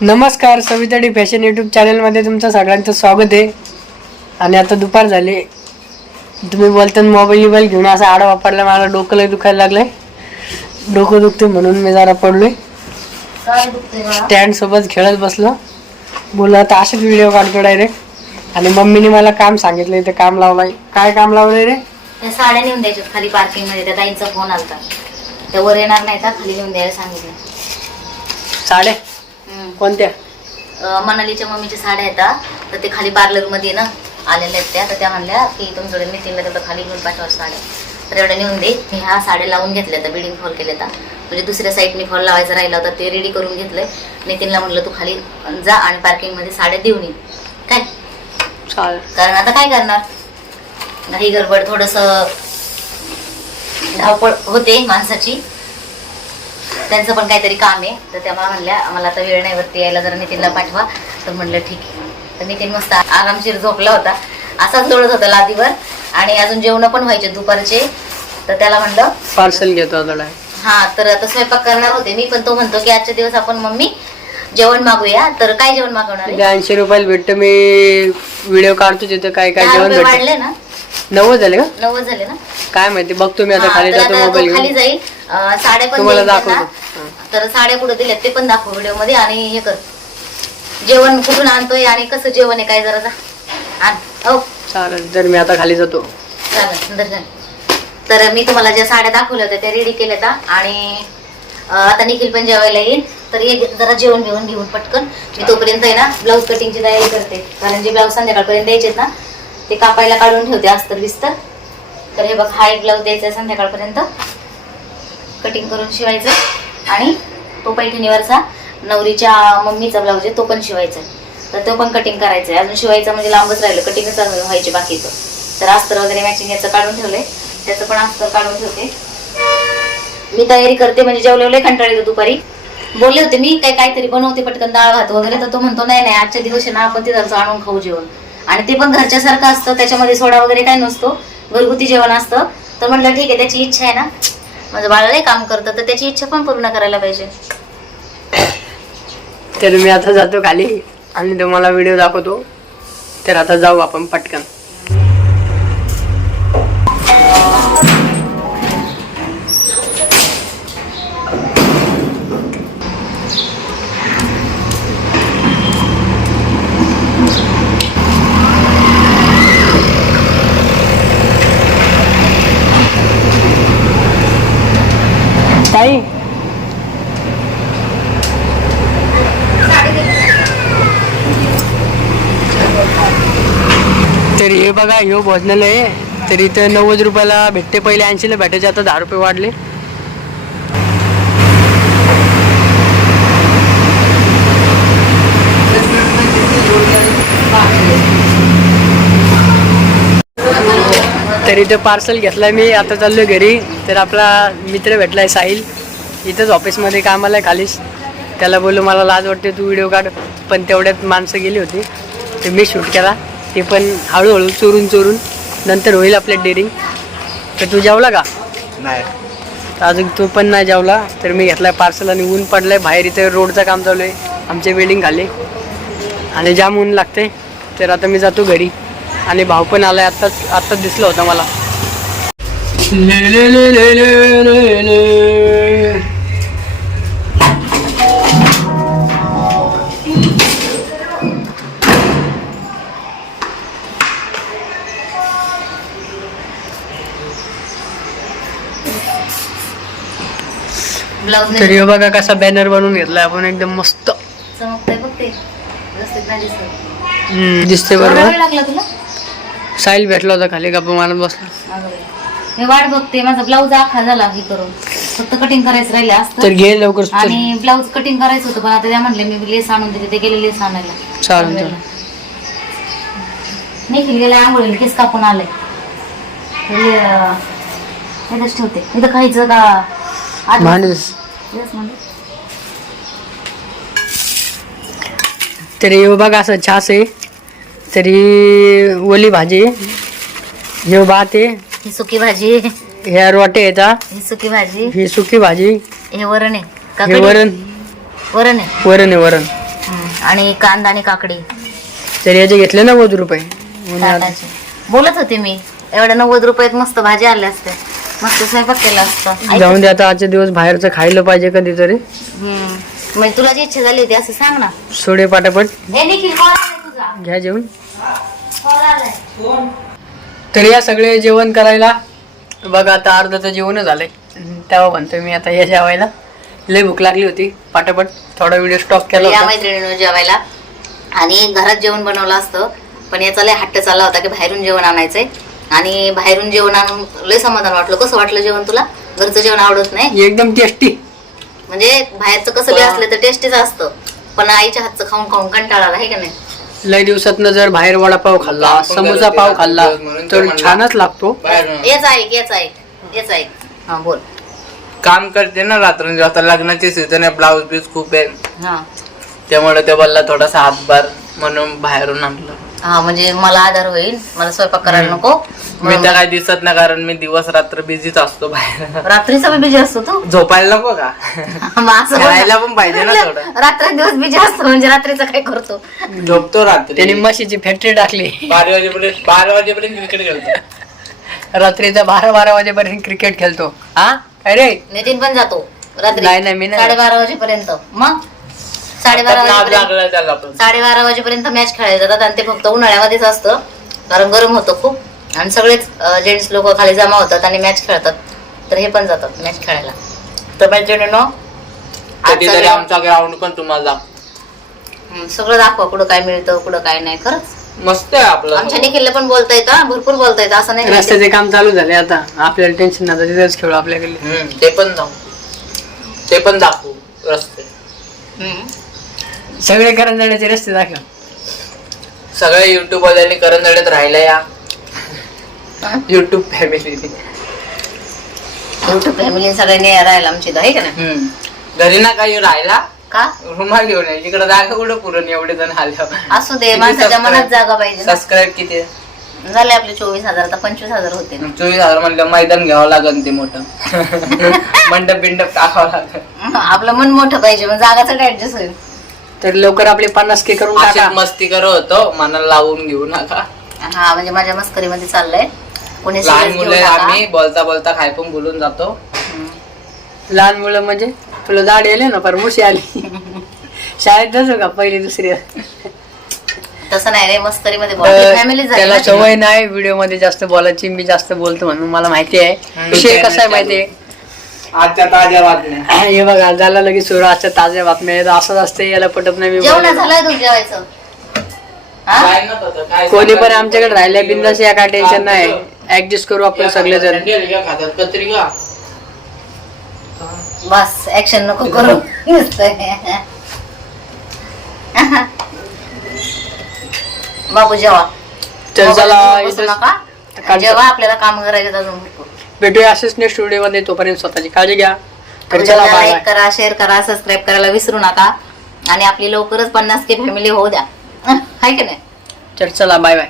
नमस्कार सविताडी fashion YouTube चॅनलमध्ये तुमचं सगळ्यांचं स्वागत आहे. आणि आता दुपार झाली. तुम्ही बोलताना मोबाईल बिबाईल घेऊन असा आडा वापरला मला डोकं लय दुखायला लागलंय. डोकं दुखते म्हणून मी जरा पडलोय. काय दुखते मला स्टँड सोबत खेळत बसलो. बोललो आता असेच व्हिडिओ काढतो डायरेक्ट आणि मम्मीने मला काम सांगितलंय ते काम लावलंय. काय काम लावलंय रे? त्या साड्या नेऊन द्यायच्या खाली पार्किंगमध्ये. त्या ताईंचा फोन आलता. त्या वर येणार नाही का खाली नेऊन द्यायला सांगितलं. साड्या. कोणत्या? मनालीच्या मम्मीच्या साड्या येतात तर ते खाली पार्लरमध्ये ना आलेल्या आहेत त्या. तर त्या म्हणल्या की तुमच्याकडे नितीनला तेवढं खाली घेऊन पाठवा साड्या. तर एवढ्या नेऊन दे. मी ह्या साड्या लावून घेतल्या तर बिल्डिंग फॉल केल्या तर म्हणजे दुसऱ्या साईडने फॉल लावायचा राहिला होता ते रेडी करून घेतलंय. नितीनला म्हणलं तू खाली जा आणि पार्किंगमध्ये साड्या देऊन ये. काय? कारण आता काय करणार? घाई गडबड थोडस धावपळ होते माणसाची. त्यांचं पण काहीतरी काम आहे. तर त्या मला म्हणल्या मला आता वेळ नाही वरती यायला जरा नितीनला पाठवा. तर म्हणलं ठीक आहे. तर नितीन मस्त आरामशीर झोपला होता. असाच लोळत होता लादीवर. आणि अजून जेवण पण व्हायचे दुपारचे. तर त्याला म्हणलं पार्सल घेतो. हा तर आता स्वयंपाक करणार होते मी पण तो म्हणतो की आजच्या दिवस आपण मम्मी जेवण मागूया. तर काय जेवण मागवणार ऐंशी रुपयाला भेटतं मी व्हिडिओ काढतो तिथं काय काय जेवण वाढले ना? नव्वद झाले का? नव्वद झाले ना? काय माहिती बघतो मी आता खाली जातो मोबाईल खाली जाईल. साड्या पण तुम्हाला. दाखवतो. तर साड्या कुठे दिल्यात ते पण दाखव व्हिडिओमध्ये आणि हे कर. जेवण कुठून आणतोय आणि कसं जेवण आहे काय जरा जा. आण. हो. चालेल तर मी आता खाली जातो. चालेल दर्शन तर मी तुम्हाला ज्या साड्या दाखवल्या होत्या त्या रेडी केल्या आणि आता निखिल पण जेवायला येईल. तर ये जरा जेवण घेऊन घेऊन पटकन. मी तोपर्यंत आहे ना ब्लाऊज कटिंगची तयारी करते. कारण जे ब्लाऊज संध्याकाळपर्यंत द्यायचे ना ते कापायला काढून ठेवते अस्तर विस्तर तर हे बघ हा एक ब्लाऊज द्यायचा आहे संध्याकाळपर्यंत. कटिंग करून शिवायचं. आणि तो पैठणीवरचा नवरीच्या मम्मीचा ब्लाऊज आहे तो पण शिवायचा आहे. तर तो पण कटिंग करायचं आहे. अजून शिवायचं म्हणजे लांबच राहिलं कटिंगच व्हायचे बाकीचं तर. अस्तर वगैरे मॅचिंग याचं काढून ठेवलंय. त्याचं पण अस्तर काढून ठेवते. मी तयारी करते म्हणजे जेवलेले कंटाळी दुपारी. बोलले होते मी काय काहीतरी बनवते पटकन डाळ भात वगैरे. तर तो म्हणतो नाही नाही आजच्या दिवशी ना आपण तिथं आणून खाऊ जेवण. आणि ते पण घरच्यासारखं असतं त्याच्यामध्ये सोडा वगैरे काय नसतो घरगुती जेवण असतं. तर म्हटलं ठीक आहे त्याची इच्छा आहे ना. माझं बाळालाही काम करतं तर त्याची इच्छा पण पूर्ण करायला पाहिजे. तर मी आता जातो खाली आणि तुम्हाला व्हिडिओ दाखवतो. तर आता जाऊ आपण पटकन. तर हे बघा ह्यो भोजनालय आहे. तर इथं नव्वद रुपयाला भेटते. पहिले ऐंशीला भेटायचे आता दहा रुपये वाढले. तर इथं पार्सल घेतलाय मी. आता चाललोय घरी. तर आपला मित्र भेटलाय साहिल. इथंच ऑफिसमध्ये कामाला आहे खालीच. त्याला बोललो मला लाज वाटते तू व्हिडिओ काढ. पण तेवढ्यात माणसं गेली होती. तर मी शूट केला. ते पण हळूहळू चोरून चोरून नंतर होईल आपल्या डेअरिंग तर तू जेवला का? नाही. तर अजून तू पण नाही जेवला तर मी घेतलाय पार्सल आणि ऊन पडलंय. बाहेर इथे रोडचं काम चालू आहे. आमच्या बिल्डिंग खाली आणि जाम ऊन लागते तर आता मी जातो घरी. आणि भाऊ पण आलाय. आत्ताच आत्ताच दिसला होता मला. ले ले ले ले ले ले ले. ब्लाऊज तर हे बघा कसा बॅनर बनवून घेतलाय आपण एकदम मस्त. चमकतंय बघ ते. व्यवस्थित नाही दिसत. हम्म, दिसते एवढा बरोबर. लागला तुला? साहिल भेटला होता खाली गप्पा मारत बसला. अगं बाई. मी वाट बघते माझा ब्लाऊज आखा झाला हे करून. फक्त कटिंग करायचं राहिले तर असतं घे लवकर. आणि ब्लाऊज कटिंग करायचं होतं पण आता त्या म्हणले मी लेस आणून देते ते गेले लेस आणायला. चालेल चालेल. निखिल गेला आंघोळीला केस कापून आले. ठेवते. इथं खायचं का? Yes, म्हणजे. तरी हे बघा असं छास आहे. तरी ओली भाजी हे भात आहे. ही सुकी भाजी ह्या रोटे येतात ही. सुकी भाजी ही सुकी भाजी हे वरण आहे. हे? वरण. वरण आहे. वरण आहे वरण. हम्म. आणि कांदा आणि काकडी. तर याचे घेतले नव्वद रुपये. म्हणून आता- ताटाचे. बोलत होते मी एवढ्या नव्वद रुपयात मस्त भाजी आल्या असते मस्त स्वयंपाक केला असता. ऐक. जाऊन दे आता आजचे दिवस बाहेरचं खायला पाहिजे कधीतरी. हम्म. म्हणजे तुला जी इच्छा झाली होती असं सांग ना. सोडे पाटापट. हे आलाय तुझा? घ्या जेवण. आलाय? तर या सगळे जेवण करायला बघा आता अर्धाचं जेवणच झालंय. तेव्हा म्हणतोय मी आता या जेवायला. लय भूक लागली होती पाटापट. थोडा व्हिडिओ स्टॉप केला या होता. मैत्रिणीनं जेवायला. आणि घरात जेवण बनवलं असतं पण याचा लय हट्ट चालला होता की बाहेरून जेवण आणायचंय. आणि बाहेरून जेवण आणून लय समाधान वाटलं. कसं वाटलं जेवण तुला? घरचं जेवण आवडत नाही? एकदम टेस्टी म्हणजे बाहेरचं कसं बी असलं तर टेस्टीच असतं. पण आईच्या हातचं खाऊन खाऊन कंटाळा आला आहे का नाही? लय दिवसातनं जर बाहेर वडापाव खाल्ला समोसा पाव खाल्ला तर छानच लागतो. येच ऐक येच ऐक येच ऐक हा बोल. काम करते ना रात्र आता लग्नाची सीझन आहे ब्लाऊज बीज खूप आहे. हा. त्यामुळे ते बोलला थोडासा हातभार म्हणून बाहेरून आणलं. हा म्हणजे मला आधार होईल. मला स्वयंपाक करायला नको. मी तर काय दिसत नाही कारण मी दिवस रात्र बिझीच असतो बाहेर. रात्रीचा बी बिजी असतो तू? झोपायला नको का? मग असं खेळायला पण पाहिजे ना थोडं. रात्र दिवस बिजी असतो म्हणजे रात्रीचं काय करतो? झोपतो त्याने रात्री म्हशीची फॅक्टरी टाकली. बारा वाजेपर्यंत बारा वाजेपर्यंत क्रिकेट खेळतो. रात्रीचा बारा बारा वाजेपर्यंत क्रिकेट खेळतो. हा? अरे नितीन पण जातो रात्री. नाही, नाही, मी नाही. साडेबारा वाजेपर्यंत. मग? साडेबारा वाजेपर्यंत लागला त्याला पण. साडेबारा वाजेपर्यंत मॅच खेळायला जातात आणि ते फक्त उन्हाळ्यामध्येच असतं. कारण गरम होतं खूप. आणि सगळेच जेंट्स लोक खाली जमा होतात आणि मॅच खेळतात. तर हे पण जातात मॅच खेळायला. तर मैत्रिणीनो कधीतरी आमचा ग्राउंड पण तुम्हाला. हम्म, सगळं दाखवा कुठं काय मिळतं कुठं काय नाही खरंच. मस्त आहे आपलं. आमच्या निखिलला पण बोलता येतं हा, भरपूर बोलता येतं असं नाही रस्त्याचे काम चालू झाले आता. आपल्याला टेन्शन नव्हतं तिथेच खेळू आपल्याकडे. हम्म, ते पण जाऊ ते पण दाखवू रस्ते. हम्म. सगळे करंजाड्याचे रस्ते दाखव. सगळ्या युट्यूब वाल्यांनी करंजड्यात राहिला या. युट्यूब फॅमिली युट्यूब फॅमिली सगळ्यांनी राहिला आमची आहे का नाही? घरी ना काही राहिला का? रुमाल घेऊन यायची. इकडे जागा कुठं पुरण एवढे जण आल्यावर असू दे माणसाच्या मनात जागा पाहिजे ना. सबस्क्राईब किती? झाले आपले चोवीस हजार आता पंचवीस हजार होते. चोवीस हजार म्हणलं मैदान घ्यावं लागेल ते मोठं. मंडप बिंडप टाकावं लागेल आपलं मन मोठं पाहिजे मग जागाच ऍडजस्ट होईल? तर लवकर आपले पन्नास के करून अशीच टाका. मस्ती करत होतो. मनाला लावून घेऊ नका. हा म्हणजे माझ्या मस्करीमध्ये चाललंय. कोणी लहान serious घेऊ मुलं नका. आम्ही बोलता बोलता खाय पण बोलून जातो. हम्म. लहान मुलं म्हणजे? तुला दाढ येले ना पर मुशी आली. शाळेत जातो का पहिली दुसरी? तसं नाही रे मस्करीमध्ये तर फॅमिली त्याला. सवय नाही व्हिडिओमध्ये जास्त बोलायची मी जास्त बोलतो म्हणून मला माहिती आहे. विषय कसा आहे माहितीये आजच्या ताज्या बातम्या हे बघा झाला लगेच सुरू आजच्या ताज्या बातम्या आहेत. असंच असते याला पटत नाही मी जेवण बोलायला. झालंय तू जेवायचं हा? काय नव्हतं होतं, काय कोणी पण सांगायचं? आमच्याकडे राहिल्या बिंदास या काय टेन्शन नाही ऍडजस्ट करू आपण या सगळेजण खातात, या खातात कत्रिका बस ऍक्शन नको करू नुसतं. बाबू जेवा तर चला मोबाईल बसू इथंच नका. जेव्हा आपल्याला काम करायचं अजून भेटूया असेच नेक्स्ट व्हिडिओमध्ये तोपर्यंत स्वतःची काळजी घ्या. तर चला बाय लाईक करा शेअर करा सबस्क्राईब करायला विसरू नका. आणि आपली लवकरच पन्नास के फॅमिली होऊ द्या. हाय की नाही? तर चला बाय बाय